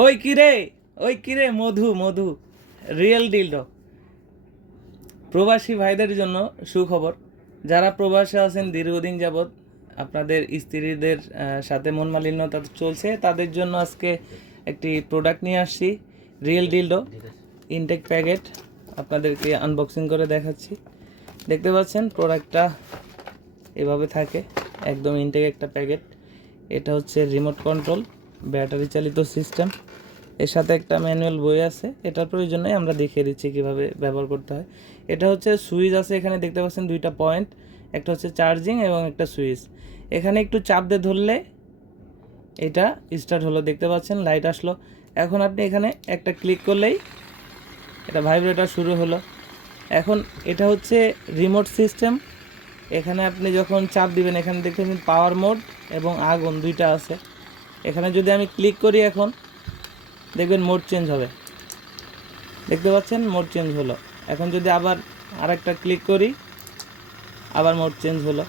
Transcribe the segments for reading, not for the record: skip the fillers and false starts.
ওই কিরে মধু মধু real dildo. প্রবাসী ভাইদের জন্য সুখবর, যারা প্রবাসে আছেন দীর্ঘদিন যাবৎ, আপনাদের স্ত্রীদের সাথে মন মালিন্যতা চলছে, তাদের জন্য আজকে একটি প্রোডাক্ট নিয়ে আসছি, রিয়েল ডিলডো ইনটেক প্যাকেট। আপনাদেরকে আনবক্সিং করে দেখাচ্ছি। দেখতে পাচ্ছেন প্রোডাক্টটা এভাবে থাকে, একদম ইনটেক একটা প্যাকেট। এটা হচ্ছে রিমোট কন্ট্রোল ব্যাটারি চালিত সিস্টেম। এর সাথে একটা ম্যানুয়াল বই আছে, এটার প্রয়োজনে আমরা দেখিয়ে দিচ্ছি কিভাবে ব্যবহার করতে হয়। এটা হচ্ছে সুইচ আছে, এখানে দেখতে পাচ্ছেন দুইটা পয়েন্ট, একটা হচ্ছে চার্জিং এবং একটা সুইচ। এখানে একটু চাপ দিয়ে ধরলে এটা স্টার্ট হলো, দেখতে পাচ্ছেন লাইট আসলো। এখন আপনি এখানে একটা ক্লিক করলেই এটা ভাইব্রেটর শুরু হলো। এখন এটা হচ্ছে রিমোট সিস্টেম। এখানে আপনি যখন চাপ দিবেন, এখানে দেখতে পাচ্ছেন পাওয়ার মোড এবং আগুন দুইটা আছে। এখানে যদি আমি ক্লিক করি, এখন দেখবেন মোড চেঞ্জ হবে, দেখতে পাচ্ছেন মোড চেঞ্জ হলো। এখন যদি আবার আরেকটা ক্লিক করি, আবার মোড চেঞ্জ হলো।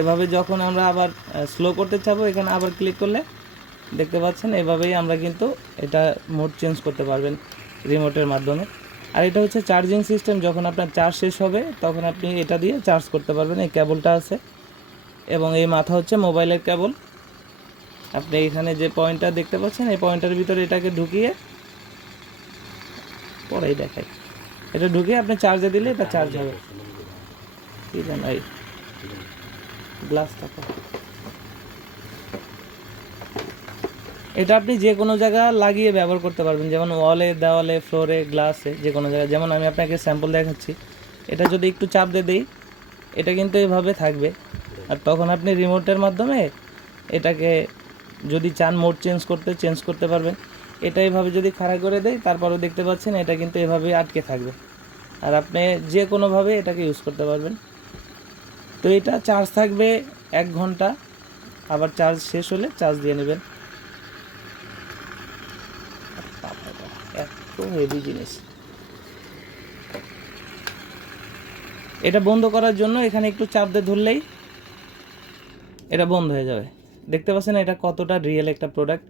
এভাবে যখন আমরা আবার স্লো করতে চাবো, এখানে আবার ক্লিক করলে দেখতে পাচ্ছেন এভাবেই আমরা কিন্তু এটা মোড চেঞ্জ করতে পারবেন রিমোটের মাধ্যমে। আর এটা হচ্ছে চার্জিং সিস্টেম, যখন আপনার চার্জ শেষ হবে তখন আপনি এটা দিয়ে চার্জ করতে পারবেন। এই কেবলটা আছে এবং এই মাথা হচ্ছে মোবাইলের কেবল। আপনি এখানে যে পয়েন্টটা দেখতে পাচ্ছেন, এই পয়েন্টের ভিতরে এটাকে ঢুকিয়ে পরেই দেখাই, এটা ঢুকিয়ে আপনি চার্জে দিলে এটা চার্জ হবে। কি জানো এই গ্লাস থাকা, এটা আপনি যে কোনো জায়গা লাগিয়ে ব্যবহার করতে পারবেন, যেমন ওয়ালে, দেওয়ালে, ফ্লোরে, গ্লাসে, যে কোনো জায়গায়। যেমন আমি আপনাকে স্যাম্পল দেখাচ্ছি, এটা যদি একটু চাপ দিয়ে দিই, এটা কিন্তু এভাবে থাকবে। আর তখন আপনি রিমোটের মাধ্যমে এটাকে যদি চান মোড চেঞ্জ করতে পারবেন। এটা এভাবে যদি খাড়া করে দেয়, তারপরেও দেখতে পাচ্ছেন এটা কিন্তু এভাবেই আটকে থাকবে, আর আপনি যে কোনোভাবে এটাকে ইউজ করতে পারবেন। তো এটা চার্জ থাকবে 1 ঘন্টা, আবার চার্জ শেষ হলে চার্জ দিয়ে নেবেন। এত হেভি জিনিস। এটা বন্ধ করার জন্য এখানে একটু চাপ দিয়ে ধরলেই এটা বন্ধ হয়ে যাবে। দেখতে পাচ্ছেন এটা কতটা রিয়েল একটা প্রোডাক্ট।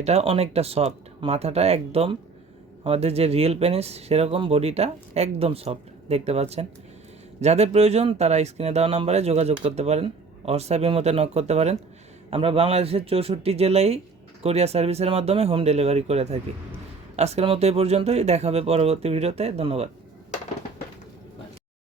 এটা অনেকটা সফট, মাথাটা একদম আমাদের যে রিয়েল পেনিস সেরকম, বডিটা একদম সফট, দেখতে পাচ্ছেন। যাদের প্রয়োজন তারা স্ক্রিনে দেওয়া নাম্বারে যোগাযোগ করতে পারেন, হোয়াটসঅ্যাপের মধ্যে নক করতে পারেন। আমরা বাংলাদেশের 64 জেলায় কোরিয়ার সার্ভিসের মাধ্যমে হোম ডেলিভারি করে থাকি। আজকের মতো এই পর্যন্তই, দেখা হবে পরবর্তী ভিডিওতে। ধন্যবাদ।